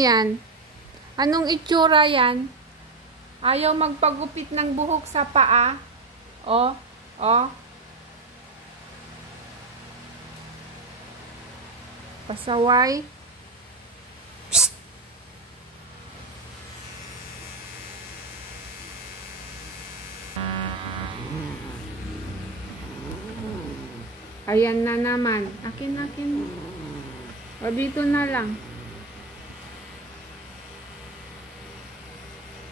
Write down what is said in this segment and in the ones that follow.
Yan. Anong itsura yan? Ayaw magpagupit ng buhok sa paa. Oh, oh. Pasaway. Psst. Ayan na naman. Akin. O, dito na lang.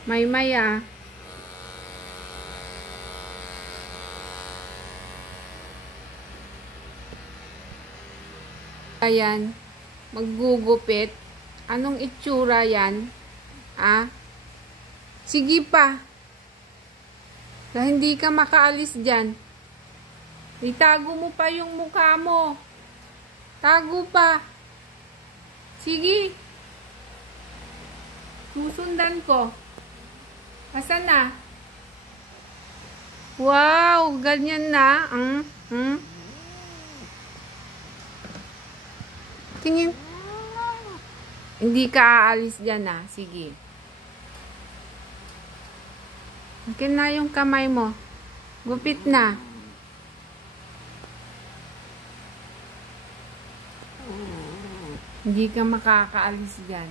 May-maya. Ayan. Maggugupit. Anong itsura yan? Ah? Sige pa. Na hindi ka makaalis dyan. Itago mo pa yung mukha mo. Tago pa. Sige. Susundan ko. Asan na? Wow, ganyan na. Tingin. Hindi ka aalis dyan na. Sige. Akin na yung kamay mo. Gupit na. Hindi ka makakaalis dyan.